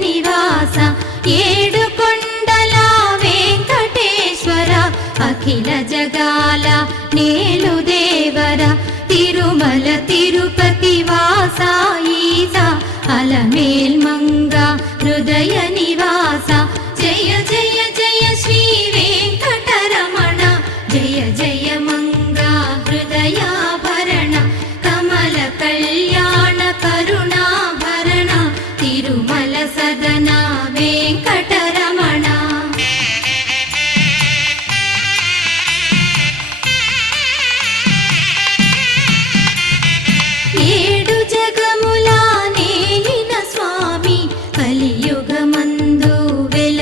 నివాస ఏడు కొండల వెంకటేశ్వర అఖిల జగాల నేలు దేవర తిరుమల తిరుపతి వాస ఈస అలమేల్ మంగ హృదయ నివాస జయ జయ జయ శ్రీ వెంకటరమణ జయ జయ మంగ హృదయాభరణ కమల కళ్యాణ కరుణాభరణ తిరుమల సదన వెంకటరమణ ఏడు జగముల నేలిన స్వామి కలియుగమందు